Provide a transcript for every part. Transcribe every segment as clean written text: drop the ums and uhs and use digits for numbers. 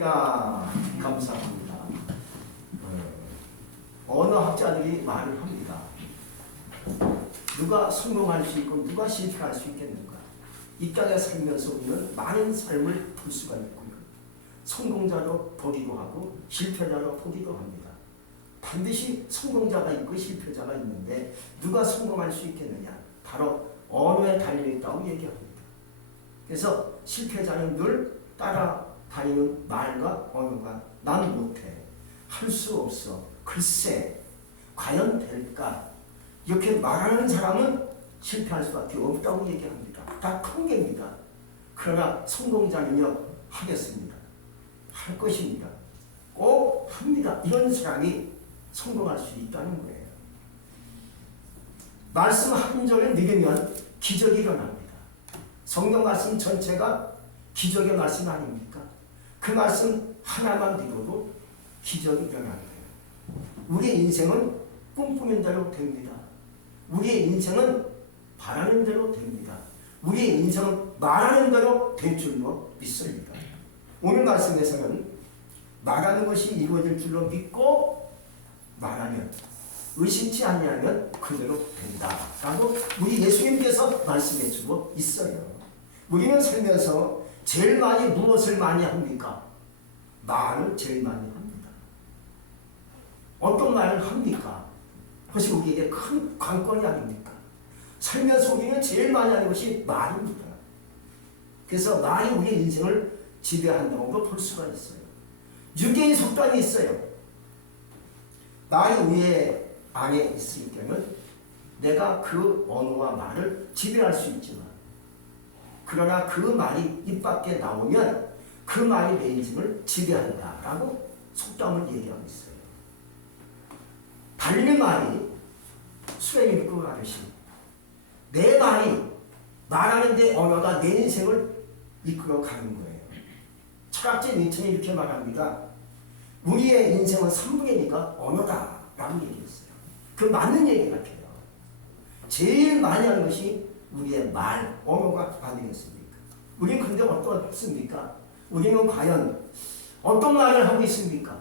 감사합니다. 감사합니다. 언어학자들이 말을 합니다. 누가 성공할 수 있고 누가 실패할 수 있겠는가? 이 땅에 살면서 우리는 많은 삶을 볼 수가 있고요. 성공자도 보기도 하고 실패자도 보기도 합니다. 반드시 성공자가 있고 실패자가 있는데 누가 성공할 수 있겠느냐? 바로 언어에 달려있다고 얘기합니다. 그래서 실패자는 늘 따라다니는 말과 언어가 난 못해, 할 수 없어, 글쎄, 과연 될까? 이렇게 말하는 사람은 실패할 수밖에 없다고 얘기합니다. 다 통계입니다. 그러나 성공자는요, 하겠습니다. 할 것입니다. 꼭 합니다. 이런 사람이 성공할 수 있다는 거예요. 말씀 한 절을 믿으면 기적이 일어납니다. 성경 말씀 전체가 기적의 말씀 아닙니까? 그 말씀 하나만 믿어도 기적이 일어나는 거예요. 우리의 인생은 꿈꾸는 대로 됩니다. 우리의 인생은 바라는 대로 됩니다. 우리의 인생은 말하는 대로 될 줄로 믿습니다. 오늘 말씀에서는 말하는 것이 이루어질 줄로 믿고 말하면 의심치 아니하면 그대로 된다라고 우리 예수님께서 말씀해 주고 있어요. 우리는 살면서 제일 많이 무엇을 많이 합니까? 말을 제일 많이 합니다. 어떤 말을 합니까? 그것이 우리에게 큰 관건이 아닙니까? 살면서 우리는 제일 많이 하는 것이 말입니다. 그래서 말이 우리의 인생을 지배한다고 볼 수가 있어요. 유괴의 속담이 있어요. 말이 우리의 안에 있을 때는 내가 그 언어와 말을 지배할 수 있지만, 그러나 그 말이 입 밖에 나오면 그 말이 내 인생을 지배한다라고 속담을 얘기하고 있어요. 달리는 말이 수레를 끌어가듯이 내 말이 말하는데 언어가 내 인생을 이끌어가는 거예요. 철학자 니천이 이렇게 말합니다. 우리의 인생은 3분의 2가 언어다라고 얘기했어요. 그 맞는 얘기 같아요. 제일 많이 하는 것이 우리의 말, 언어가 아니겠습니까? 우리는 근데 어떻습니까? 우리는 과연 어떤 말을 하고 있습니까?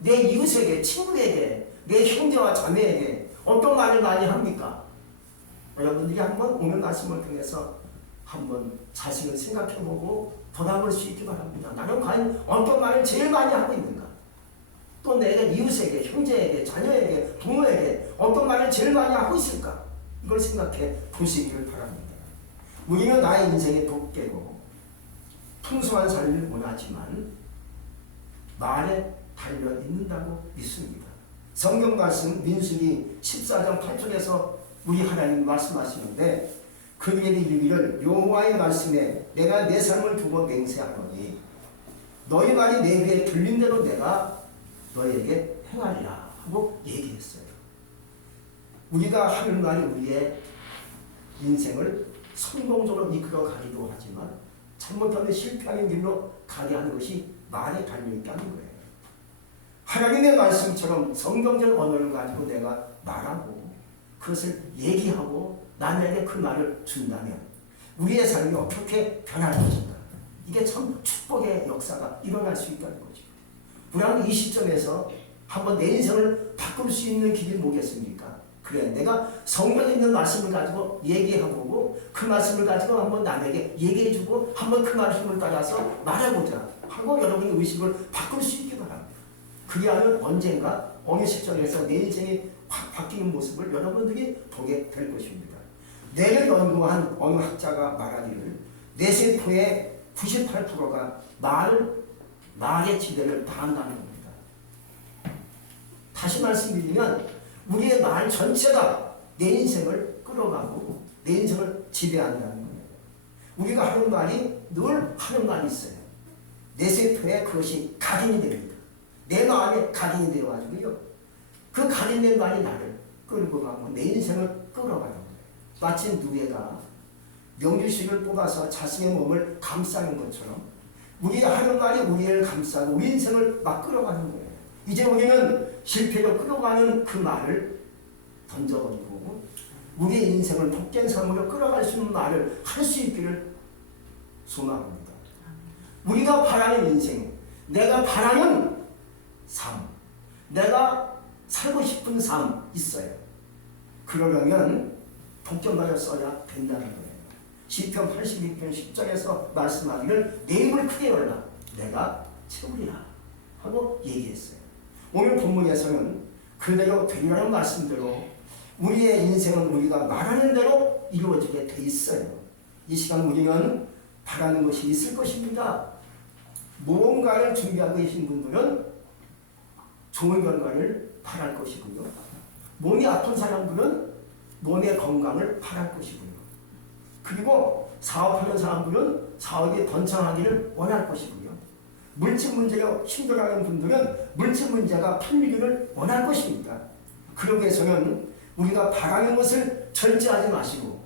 내 이웃에게, 친구에게, 내 형제와 자매에게 어떤 말을 많이 합니까? 여러분들이 한번 오늘 말씀을 통해서 한번 자신을 생각해보고 돌아볼 수 있기 바랍니다. 나는 과연 어떤 말을 제일 많이 하고 있는가? 또 내가 이웃에게, 형제에게, 자녀에게, 부모에게 어떤 말을 제일 많이 하고 있을까? 이걸 생각해 보시기를 바랍니다. 우리는 나의 인생의 독재고 풍성한 삶을 원하지만 말에 달려 있는다고 믿습니다. 성경 말씀 민수기 14장 8절에서 우리 하나님 말씀하시는데, 그들이 이르기를 여호와의 말씀에 내가 내 삶을 두고 맹세하노니 너희 말이 내 귀에 들린 대로 내가 너에게 행하리라 하고 얘기했어요. 우리가 하는 말이 우리의 인생을 성공적으로 이끌어가기도 하지만 잘못하면 실패하는 길로 가게 하는 것이 말에 달려있다는 거예요. 하나님의 말씀처럼 성경적 언어를 가지고 내가 말하고 그것을 얘기하고 남에게 그 말을 준다면 우리의 삶이 어떻게 변할 것인가? 이게 참 축복의 역사가 일어날 수 있다는 거죠. 우리는 이 시점에서 한번 내 인생을 바꿀 수 있는 길이 뭐겠습니까? 그래, 내가 성경에 있는 말씀을 가지고 얘기해보고 그 말씀을 가지고 한번 남에게 얘기해주고 한번 그 말씀을 따라서 말해보자 하고 여러분의 의식을 바꿀 수 있기 바랍니다. 그리하면 언젠가 어느 시점에서 내 인생이 확 바뀌는 모습을 여러분들이 보게 될 것입니다. 뇌를 연구한 어느 학자가 말하기를 뇌 세포의 98%가 말의 지배를 당한다는 겁니다. 다시 말씀드리면 우리의 말 전체가 내 인생을 끌어가고 내 인생을 지배한다는 거예요. 우리가 하는 말이 늘 하는 말이 있어요. 내 세포에 그것이 각인이 됩니다. 내 마음에 각인이 되어가지고요. 그 각인된 말이 나를 끌고 가고 내 인생을 끌어가는 거예요. 마치 누에가 명주실을 뽑아서 자신의 몸을 감싸는 것처럼 우리가 하는 말이 우리를 감싸고 우리 인생을 막 끌어가는 거예요. 이제 우리는 실패로 끌어가는 그 말을 던져버리고 우리의 인생을 복된 삶으로 끌어갈 수 있는 말을 할 수 있기를 소망합니다. 우리가 바라는 인생, 내가 바라는 삶, 내가 살고 싶은 삶 있어요. 그러려면 독점가를 써야 된다는 거예요. 시편 82편 10절에서 말씀하기를 내 입을 크게 열라 내가 채우리라 하고 얘기했어요. 오늘 본문에서는 그대로 되리라는 말씀대로 우리의 인생은 우리가 말하는 대로 이루어지게 돼 있어요. 이 시간 우리는 바라는 것이 있을 것입니다. 무언가를 준비하고 계신 분들은 좋은 결과를 바랄 것이고요. 몸이 아픈 사람들은 몸의 건강을 바랄 것이고요. 그리고 사업하는 사람들은 사업이 번창하기를 원할 것이고요. 물질 문제가 힘들어하는 분들은 물질 문제가 풀리기를 원할 것입니다. 그러기 위해서는 우리가 바라는 것을 절제하지 마시고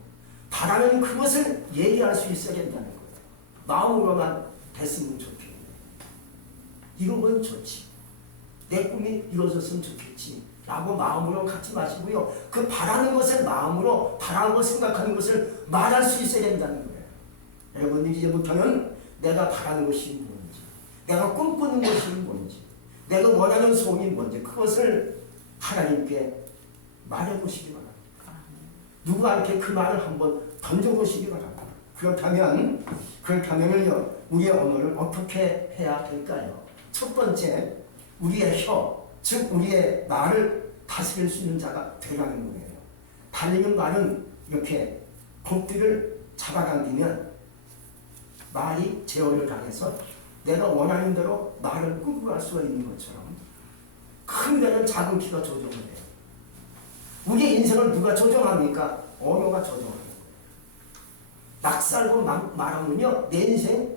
바라는 그것을 얘기할 수 있어야 된다는 거예요. 마음으로만 됐으면 좋겠네. 이루면 좋지. 내 꿈이 이루어졌으면 좋겠지. 라고 마음으로 갖지 마시고요. 그 바라는 것을 마음으로 바라고 생각하는 것을 말할 수 있어야 된다는 거예요. 여러분들 이제부터는 내가 바라는 것이 뭔지, 내가 꿈꾸는 것이 뭔지, 내가 원하는 소원이 뭔지 그것을 하나님께 말해보시기 바랍니다. 누구한테 그 말을 한번 던져보시기 바랍니다. 그렇다면요, 우리의 언어를 어떻게 해야 될까요? 첫 번째, 우리의 혀, 즉 우리의 말을 다스릴 수 있는 자가 되라는 거예요. 달리는 말은 이렇게 곱디를 잡아당기면 말이 제어를 당해서 내가 원하는 대로 말을 끌고 갈 수가 있는 것처럼 큰 데는 작은 키가 조정을 해요. 우리의 인생을 누가 조정합니까? 언어가 조정하는 거예요. 낙살고 말하면요, 내 인생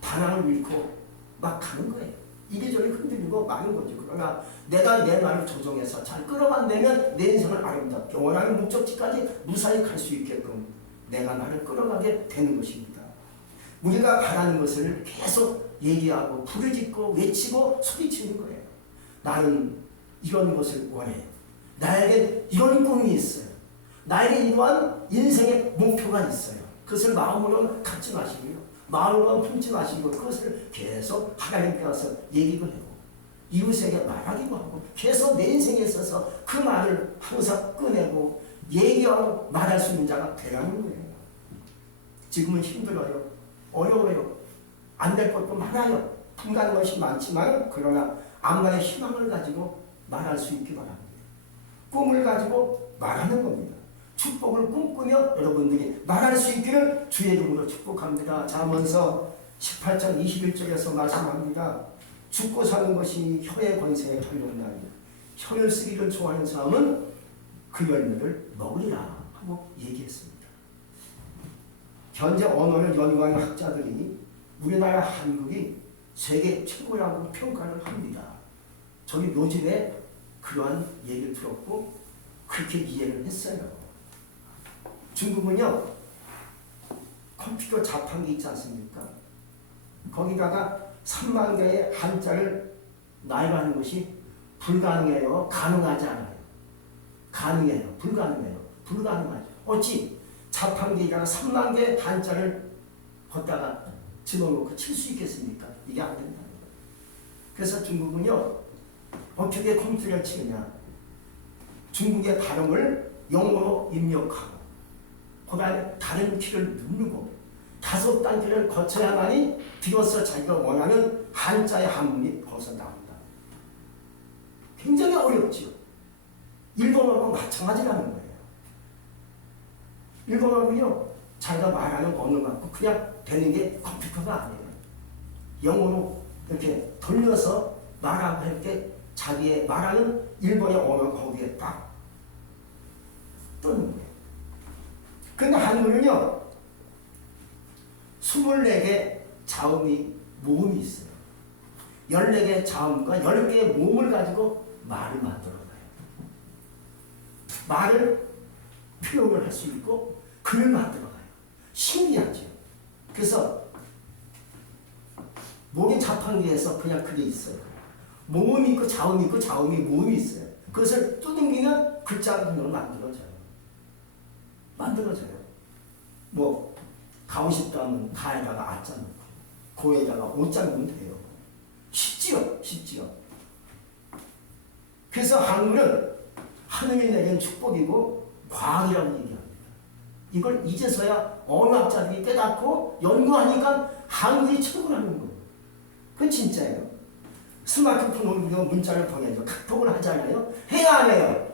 반항을 잃고 막 가는 거예요. 이리저리 흔들리고 마는 거죠. 그러나 내가 내 말을 조정해서 잘 끌어간다면 내 인생을 아름답게 원하는 목적지까지 무사히 갈 수 있게끔 내가 나를 끌어가게 되는 것입니다. 우리가 바라는 것을 계속 얘기하고 부르짖고 외치고 소리치는 거예요. 나는 이런 것을 원해. 나에게 이런 꿈이 있어요. 나에게 이러한 인생의 목표가 있어요. 그것을 마음으로 갖지 마시고요. 마음으로 품지 마시고 그것을 계속 하나님께 와서 얘기도 하고 이웃에게 말하기도 하고 계속 내 인생에 있어서 그 말을 항상 꺼내고 얘기하고 말할 수 있는 자가 되라는 거예요. 지금은 힘들어요. 어려워요. 안 될 것도 많아요. 불가능한 것이 많지만 그러나 암만의 희망을 가지고 말할 수 있기 바랍니다. 꿈을 가지고 말하는 겁니다. 축복을 꿈꾸며 여러분들이 말할 수 있기를 주의 이름으로 축복합니다. 잠언서 18장 21절에서 말씀합니다. 죽고 사는 것이 혀의 권세에 달렸나니 혀를 쓰기를 좋아하는 사람은 그 열매를 먹으리라 하고 얘기했습니다. 현재 언어를 연구하는 학자들이 우리나라 한국이 세계 최고라고 평가를 합니다. 저희 노집에 그러한 얘기를 들었고 그렇게 이해를 했어요. 중국은요, 컴퓨터 자판기 있지 않습니까? 거기다가 3만 개의 한자를 나열하는 것이 불가능해요? 가능하지 않아요? 가능해요? 불가능해요? 불가능하죠. 어찌 자판기에다가 3만 개의 한자를 걷다가 집어넣고 칠 수 있겠습니까? 이게 안 된다는 거예요. 그래서 중국은요, 어떻게 컴퓨터를 치느냐? 중국의 발음을 영어로 입력하고 그 다음에 다른 키를 누르고 5단계를 거쳐야만이 비로소 자기가 원하는 한자의 한문이 거기서 나온다. 굉장히 어렵죠. 일본어하고 마찬가지라는 거예요. 일본어는요, 자기가 말하는 언어 갖고 그냥 되는 게 컴퓨터가 아니에요. 영어로 이렇게 돌려서 말하고 할 때 자기의 말하는 일본의 언어 거기에 딱 뜨는 거예요. 근데 한글은요, 24개 자음이 모음이 있어요. 14개 자음과 10개의 모음을 가지고 말을 만들어가요. 말을 표현을 할 수 있고 글을 만들어가요. 신기하죠. 그래서 모기 자판기에서 그냥 글이 있어요. 모음이 있고 자음이 있고 자음이 모음이 있어요. 그것을 두둥기면 글자가 그냥 만들어져요. 뭐 가고 싶다 하면 가에다가 아자 넣고 고에다가 오자 넣으면 돼요. 그래서 한글은 하느님이 내린 축복이고 과학이라고 얘기합니다. 이걸 이제서야 언어학자들이 깨닫고 연구하니까 한글이 최고라는 거예요. 그건 진짜예요. 스마트폰으로 우리가 문자를 보내죠. 카톡을 하잖아요. 해야 안 해요?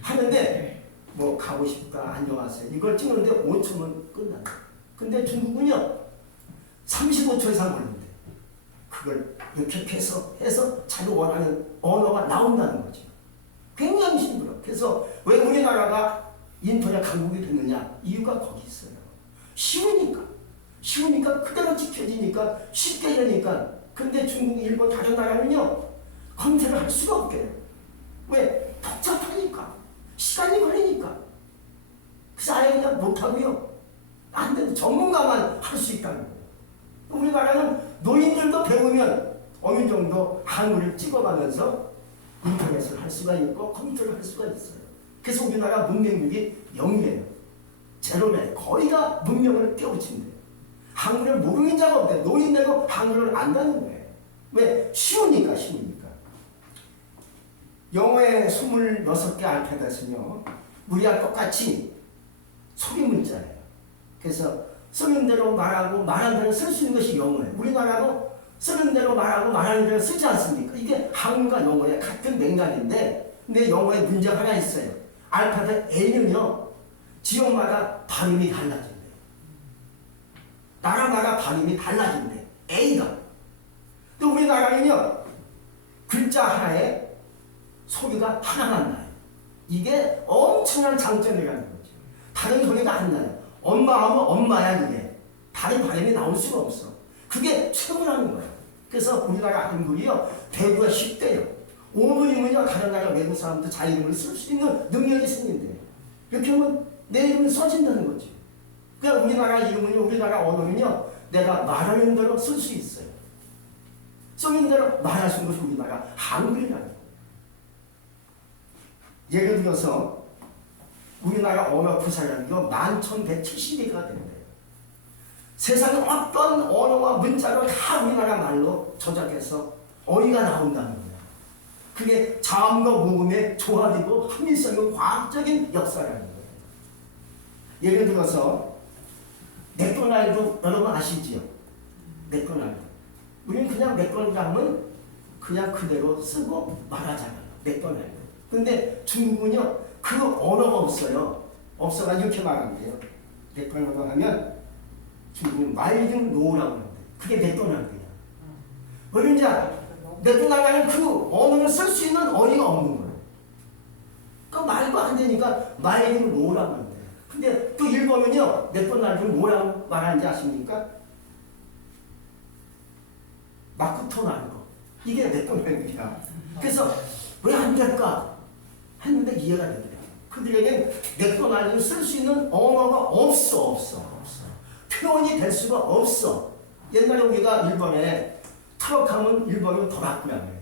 하는데 뭐 가고 싶다, 안녕하세요. 이걸 찍는데 5초면 끝나요. 근데 중국은요 35초 이상 걸리는데 그걸 이렇게 해서 자기 원하는 언어가 나온다는 거죠. 굉장히 힘들어. 그래서 왜 우리나라가 인터넷 강국이 됐느냐? 이유가 거기 있어요. 쉬우니까 그대로 지켜지니까 쉽게 되니까. 근데 중국, 일본 다른 나라는요 검색을 할 수가 없게. 왜? 복잡하니까. 시간이 걸리니까. 그래서 아예 그냥 못하고요. 안 돼. 전문가만 할 수 있다는 거예요. 우리나라는 노인들도 배우면 어느 정도 한글을 찍어가면서 인터넷을 할 수가 있고 컴퓨터를 할 수가 있어요. 그래서 우리나라 문맹률이 0이에요. 제로네. 거의 다 문명을 깨우친대요. 한글을 모르는 자가 없대. 노인들도 한글을 안다는 거예요. 왜? 쉬우니까. 영어의 26개 알파벳은요 우리와 똑같이 소리 문자예요. 그래서 쓰는 대로 말하고 말하는 대로 쓸 수 있는 것이 영어예요. 우리나라도 쓰는 대로 말하고 말하는 대로 쓰지 않습니까? 이게 한글과 영어의 같은 맥락인데 근데 영어에 문제가 하나 있어요. 알파벳 A는요 지역마다 발음이 달라진대요. 나라마다 발음이 달라진대요. A가. 또 우리나라는요 글자 하나에 소리가 하나만 나요. 이게 엄청난 장점이라는 거죠. 다른 소리가 안 나요. 엄마 하면 엄마야 그게. 다른 발음이 나올 수가 없어. 그게 최고라는 거예요. 그래서 우리나라 한글이요 배우기가 쉽대요. 5분이면요 다른 나라 외국 사람도 자기 이름을 쓸 수 있는 능력이 생긴대요. 이렇게 하면 내 이름이 써진다는 거죠. 그러니까 우리나라 이름은요 우리나라 언어는요 내가 말하는 대로 쓸 수 있어요. 쓰는 대로 말할 수 있는 것이 우리나라 한글이라는 거예요. 예를 들어서 우리나라 언어 부사량이요 11,170개가 된대요. 세상에 어떤 언어와 문자를 다 우리나라 말로 조작해서 어휘가 나온다는 거예요. 그게 자음과 모음의 조합이고 합리성이고 과학적인 역사라는 거예요. 예를 들어서 맥도날드 여러분 아시지요? 맥도날드. 우리는 그냥 맥도날드 하면 그냥 그대로 쓰고 말하잖아요. 맥도날드. 근데 중국은요 그 언어가 없어요. 없어가지고 이렇게 말한대요. 맥도날드 하면 중국은 맑은 노라고 하는데 그게 맥도날드야. 왜냐면 맥도날드는 그 언어를 쓸 수 있는 어휘가 없는 거예요. 그러니까 말도 안 되니까 맑은 노라고 하는데 근데 또 일본은요 맥도날드는 뭐라고 말하는지 아십니까? 마쿠토나는 거. 이게 맥도날드야. 그래서 왜 안 될까? 했는데 이해가 되더라고요. 그들에겐 맥도날드를 쓸 수 있는 언어가 없어. 표현이 될 수가 없어. 옛날에 우리가 일본에 트럭하면 일본은 더라꾸라고 해요.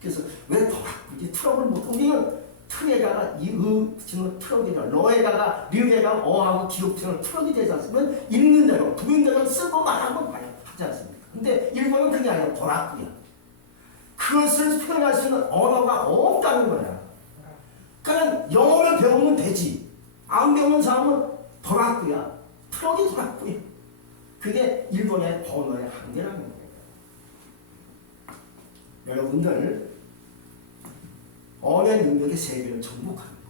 그래서 왜 더라꾸지? 트럭을 못 우리는 트에다가 이의 붙이는 트럭이다. 러에다가 류에다가 어하고 기록 붙이는 트럭이 되지 않습니까? 읽는 대로 부인 대로 쓰고 말하고 하지 않습니까? 근데 일본은 그게 아니라 더라꾸야. 그것을 표현할 수 있는 언어가 없다는 거야. 그러니까 영어를 배우면 되지. 안 배우는 사람은 더라꾸야. 트럭이 더라꾸야. 그게 일본의 언어의 한계라는 거예요. 여러분들 언어의 능력이 세계를 정복하는 거예요.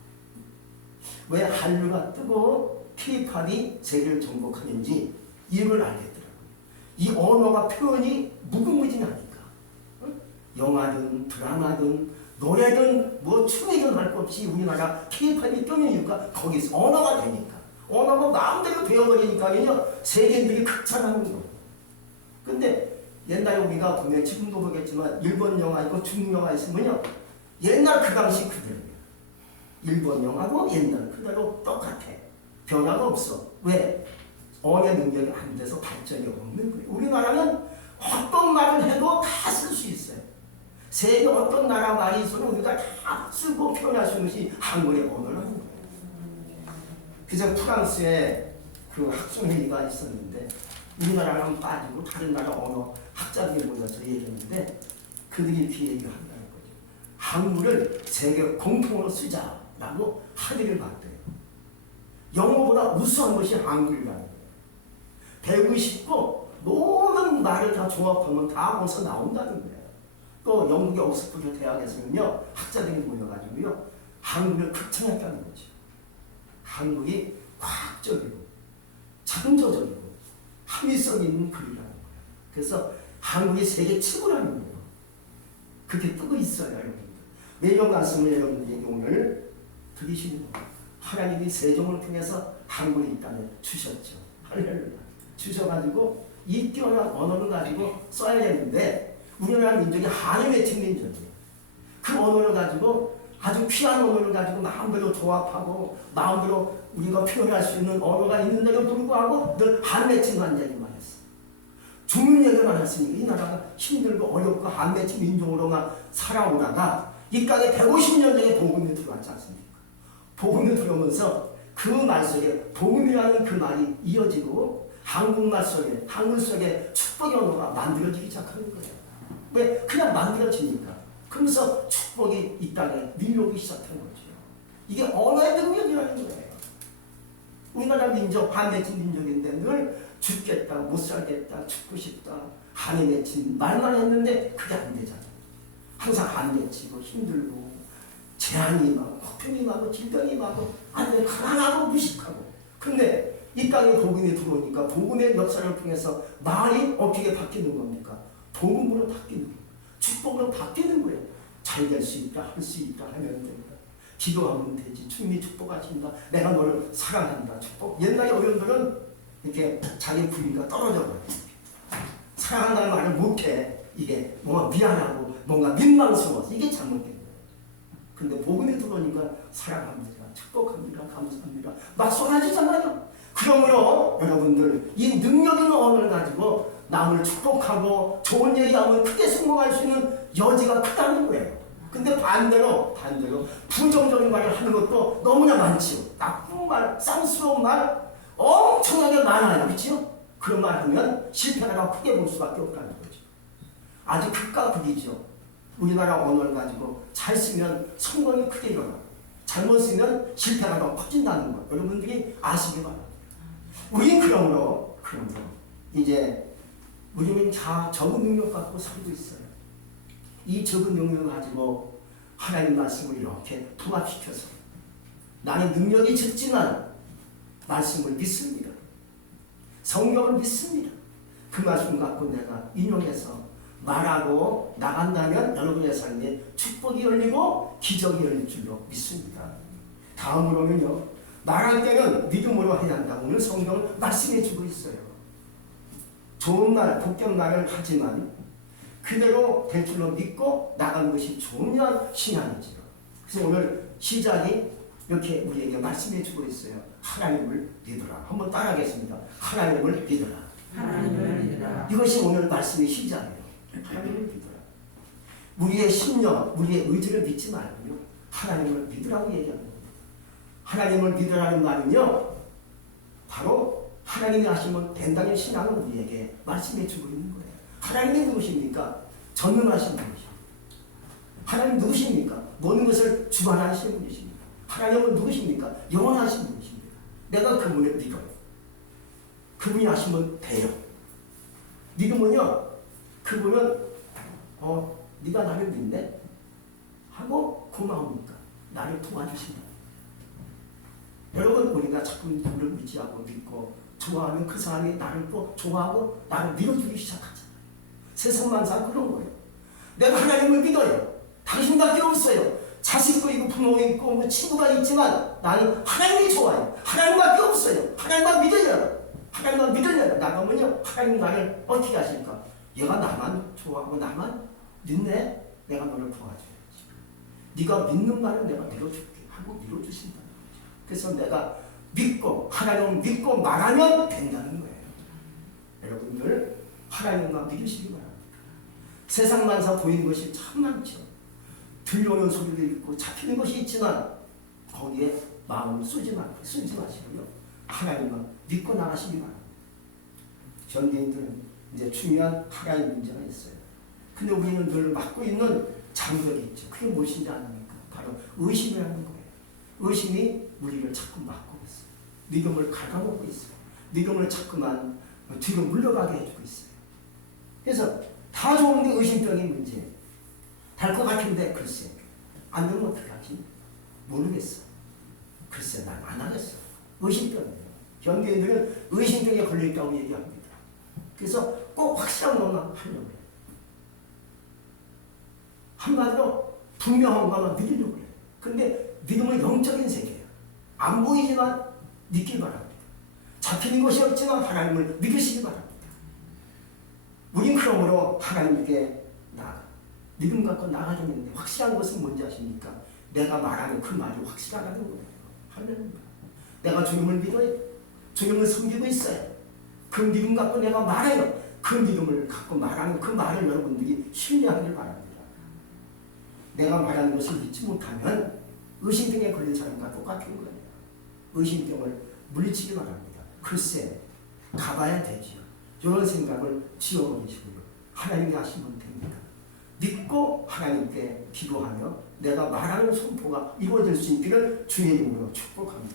왜 한류가 뜨고 K-팝이 세계를 정복하는지 이유를 알겠더라고요. 이 언어가 표현이 무궁무진하니까. 영화든 드라마든 노래든 뭐 춤이든 할 것 없이 우리나라 K-팝이 뜨는 이유가 거기서 언어가 되니까. 언어가 마음대로 되어버리니까 세계인들이 극찬하는 거예요. 근데 옛날에 우리가 보면 지금도 보겠지만 일본 영화 있고 중국 영화 있으면요 옛날 그 당시 그대로예요. 일본 영화도 옛날 그대로 똑같아. 변화가 없어. 왜? 언어의 능력이 안 돼서 발전이 없는 거예요. 우리나라는 어떤 말을 해도 다 쓸 수 있어요. 세계 어떤 나라 말이 있어도 우리가 다 쓰고 표현할 수 있는 것이 한글의 언어라는 거예요. 그래서 프랑스에 그 학술회의가 있었는데 우리나라랑 빠지고 다른 나라 언어 학자들이 모여서 얘기했는데 그들이 이렇게 얘기를 한다는 거죠. 한글을 세계 공통으로 쓰자라고 합의를 봤대요. 영어보다 우수한 것이 한글이라는 거예요. 배우고 싶고 모든 말을 다 조합하면 다 거기서 나온다는 거예요. 또 영국의 옥스퍼드 대학에서는요, 학자들이 모여가지고요, 한국을 극찬했다는 거죠. 한국이 과학적이고 창조적이고 합리성 있는 글이라는 거예요. 그래서 한국이 세계 최고라는 거예요. 그렇게 뜨고 있어요, 여러분들. 매년 말씀을 여러분들에게 오늘 드리시는 거예요. 하나님이 세종을 통해서 한국을 이 땅에 주셨죠. 할렐루야. 주셔가지고 이 뛰어난 언어를 가지고 써야 되는데 우리나라 민족이 한이 맺힌 민족이에요. 그 언어를 가지고 아주 귀한 언어를 가지고 마음대로 조합하고 마음대로 우리가 표현할 수 있는 언어가 있는데도 불구하고 늘 한 맺힌 완전히만 했어. 죽는 얘기만 했으니까 이 나라가 힘들고 어렵고 한 맺힌 민족으로만 살아오다가 이 땅에 150년 전에 복음이 들어왔지 않습니까? 복음이 들어오면서 그 말 속에 복음이라는 그 말이 이어지고 한국말 속에 한글 속에 축복의 언어가 만들어지기 시작하는 거예요. 왜? 그냥 만들어지니까. 그러면서 축복이 이 땅에 밀려오기 시작한 거죠. 이게 언어의 능력이라는 거예요. 우리나라 민족, 한 맺힌 민족인데 늘 죽겠다, 못 살겠다, 죽고 싶다, 한이 맺힌 말만 했는데 그게 안 되잖아요. 항상 한 맺히고 힘들고 재앙이 임하고 고통이 임하고 질병이 임하고 아니면 가난하고 무식하고. 근데 이 땅에 복음이 들어오니까 복음의 역사를 통해서 말이 어떻게 바뀌는 겁니까? 복음으로 바뀌는 거예요. 축복으로 바뀌는 거예요. 잘 될 수 있다, 할 수 있다 하면 됩니다. 기도하면 되지. 주님이 축복하신다. 내가 너를 사랑한다. 축복. 옛날에 어른들은 이렇게 자기 부인과 떨어져 버려요. 사랑한다는 말을 못해. 이게 뭔가 미안하고 뭔가 민망스러워서 이게 잘못된 거예요. 근데 복음이 들어오니까 사랑합니다. 축복합니다. 감사합니다. 막 쏟아지잖아요. 그러므로 여러분들 이 능력 있는 언어를 가지고 남을 축복하고 좋은 얘기하면 크게 성공할 수 있는 여지가 크다는 거예요. 근데 반대로 부정적인 말을 하는 것도 너무나 많지요. 나쁜 말, 쌍스러운 말 엄청나게 많아요. 그렇죠? 그런 말 하면 실패라고 크게 볼 수밖에 없다는 거죠. 아주 극과 극이죠. 우리나라 언어를 가지고 잘 쓰면 성공이 크게 일어나고 잘못 쓰면 실패가 더 커진다는 것 여러분들이 아시기 바랍니다. 우리는 그러므로 이제 우리는 다 적은 능력 갖고 살고 있어요. 이 적은 능력을 가지고 하나님 말씀을 이렇게 통합시켜서 나는 능력이 적지만 말씀을 믿습니다. 성경을 믿습니다. 그 말씀 갖고 내가 인용해서 말하고 나간다면 여러분의 삶에 축복이 열리고 기적이 열릴 줄로 믿습니다. 다음으로는요. 말할 때는 믿음으로 해야 한다. 오늘 성경은 말씀해 주고 있어요. 좋은 말, 복된 말을 하지만 그대로 될 줄로 믿고 나가는 것이 중요한 신앙이지요. 그래서 오늘 시작이 이렇게 우리에게 말씀해 주고 있어요. 하나님을 믿으라. 한번 따라하겠습니다. 하나님을 믿으라. 하나님을 믿으라. 이것이 오늘 말씀의 시작이에요. 하나님을 믿으라. 우리의 심령, 우리의 의지를 믿지 말고요. 하나님을 믿으라고 얘기하는 겁니다. 하나님을 믿으라는 말은요. 바로 하나님이 하시면 된다는 신앙을 우리에게 말씀해 주고 있는 거예요. 하나님이 누구십니까? 전능하신 분이십니다. 하나님 누구십니까? 모든 것을 주관하시는 분이십니다. 하나님은 누구십니까? 영원하신 분이십니다. 내가 그분을 믿어요. 그분이 하시면 돼요. 믿으면요. 그분은 네가 나를 믿네? 하고 고마우니까 나를 도와주신다. 여러분 우리가 자꾸 누구를 믿지하고 믿고 좋아하면 그 사람이 나를 또 좋아하고 나를 밀어주기 시작하잖아요. 세상 만사 그런 거예요. 내가 하나님을 믿어요. 당신밖에 없어요. 자식도 있고 부모 있고 뭐 친구가 있지만 나는 하나님이 좋아요. 하나님밖에 없어요. 하나님만 믿어요. 하나님만 믿으려고 나가면요. 하나님 나를 어떻게 하실까? 얘가 나만 좋아하고 나만 믿네? 내가 너를 도와줘야지. 네가 믿는 말은 내가 밀어줄게 하고 밀어주신다는 거죠. 그래서 내가 믿고 하나님을 믿고 말하면 된다는 거예요. 여러분들 하나님만 믿으시기 바랍니다. 세상 만사 보이는 것이 참 많죠. 들려오는 소리도 있고 잡히는 것이 있지만 거기에 마음을 쓰지 마시고요. 하나님만 믿고 나가시기 바랍니다. 현대인들은 이제 중요한 하나의 문제가 있어요. 근데 우리는 늘 맡고 있는 장벽이 있죠. 그게 무엇인지 아닙니까? 바로 의심이라는 거예요. 의심이 우리를 자꾸 막고 있어요. 믿음을 갉아먹고 있어요. 믿음을 자꾸만 뒤로 물러가게 해주고 있어요. 그래서 다 좋은데 의심병이 문제예요. 달 것 같은데 글쎄 안 되면 어떡하지? 모르겠어. 글쎄 난 안 하겠어. 의심병이에요. 현대인들은 의심병에 걸려있다고 얘기합니다. 그래서 꼭 확실한 것만 하려고 해요. 한마디로 분명한 것만 믿으려고 해요. 근데 믿음은 영적인 세계예요. 안 보이지만 믿길 바랍니다. 잡히는 것이 없지만 하나님을 믿으시기 바랍니다. 우린 그러므로 하나님께 믿음 갖고 나가야 되는데 확실한 것은 뭔지 아십니까? 내가 말하는 그 말이 확실하다는 거예요. 할렐루야. 내가 주님을 믿어요. 주님을 섬기고 있어요. 그 믿음 갖고 내가 말해요. 그 믿음을 갖고 말하는 그 말을 여러분들이 신뢰하길 바랍니다. 내가 말하는 것을 믿지 못하면 의심병에 걸린 사람과 똑같은 거예요. 의심병을 물리치기 바랍니다. 글쎄 가봐야 되지요. 이런 생각을 지워버리시고요. 하나님이 하시면 됩니다. 믿고 하나님께 기도하며 내가 말하는 선포가 이루어질 수 있기를 주의 이름으로 축복합니다.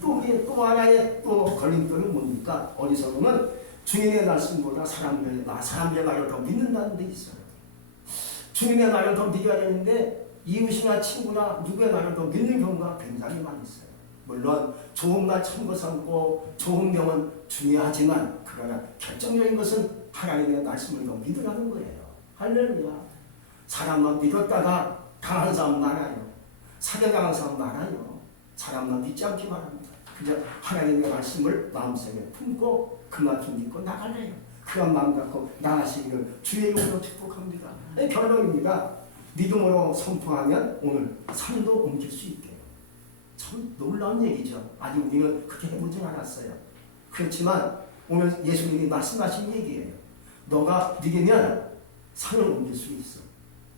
또 하나의 또 걸림돌은 뭡니까? 어디서 보면 주님의 말씀보다 사람들의 말을 더 믿는다는 데 있어요. 주님의 말을 더 믿어야 되는데 이웃이나 친구나 누구의 말을 더 믿는 경우가 굉장히 많이 있어요. 물론 좋은 말 참고 삼고 좋은 경은 중요하지만 그러나 결정적인 것은 하나님의 말씀을 더 믿으라는 거예요. 할렐루야. 사람만 믿었다가 당한 사람 많아요. 사대당한 사람 많아요. 사람만 믿지 않기 바랍니다. 그저 하나님의 말씀을 마음속에 품고 그만큼 믿고 나가래요. 그런 마음 갖고 나가시기를 주의 이름으로 축복합니다. 결론입니다. 믿음으로 선포하면 오늘 삶도 옮길 수 있게요. 참 놀라운 얘기죠. 아직 우리는 그렇게 해보진 않았어요. 그렇지만 오늘 예수님이 말씀하신 얘기예요. 너가 믿으면 산을 옮길 수 있어.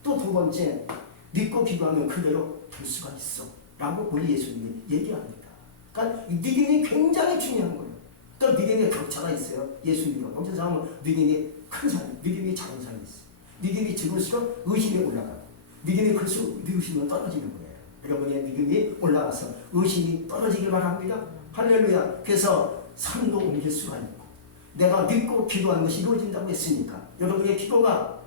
또 두 번째, 믿고 기도하면 그대로 될 수가 있어. 라고 우리 예수님이 얘기합니다. 그러니까 믿음이 굉장히 중요한 거예요. 또 믿음의 격차가 있어요. 예수님과 어떤 사람은 믿음이 큰 사람, 믿음이 작은 사람이 있어요. 믿음이 적을수록 의심이 올라가고 믿음이 클수록 의심은 떨어지는 거예요. 여러분의 믿음이 올라가서 의심이 떨어지길 바랍니다. 할렐루야. 그래서 삶도 옮길 수가 있고 내가 믿고 기도하는 것이 이루어진다고 했으니까 여러분의 기도가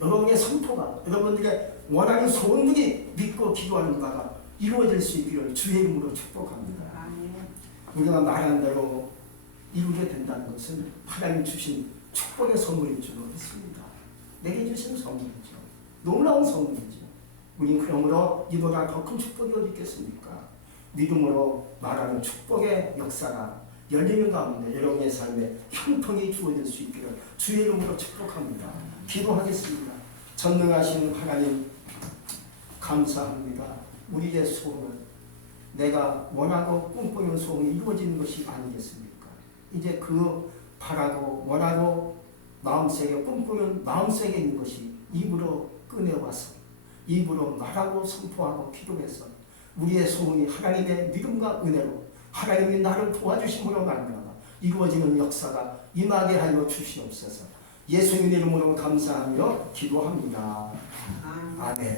여러분의 선포가 여러분들의 원하는 소원들이 믿고 기도하는 바가 이루어질 수 있기를 주의 이름으로 축복합니다. 우리가 말한 대로 이루게 된다는 것은 하나님 주신 축복의 선물인 줄 믿습니다. 내게 주신 선물이죠. 놀라운 선물이죠. 우린 그러므로 이보다 더 큰 축복이 어디 있겠습니까? 믿음으로 말하는 축복의 역사가 열리는 가운데 여러분의 삶에 형통이 주어질 수 있기를 주의 이름으로 축복합니다. 기도하겠습니다. 전능하신 하나님 감사합니다. 우리의 소원은 내가 원하고 꿈꾸는 소원이 이루어지는 것이 아니겠습니까? 이제 그 바라고 원하고 마음속에 꿈꾸는 마음속에 있는 것이 입으로 꺼내와서 입으로 말하고 선포하고 기도해서 우리의 소원이 하나님의 믿음과 은혜로 하나님이 나를 도와주심으로 말미암아 이루어지는 역사가 임하게 하여 주시옵소서. 예수님 이름으로 감사하며 기도합니다. 아멘.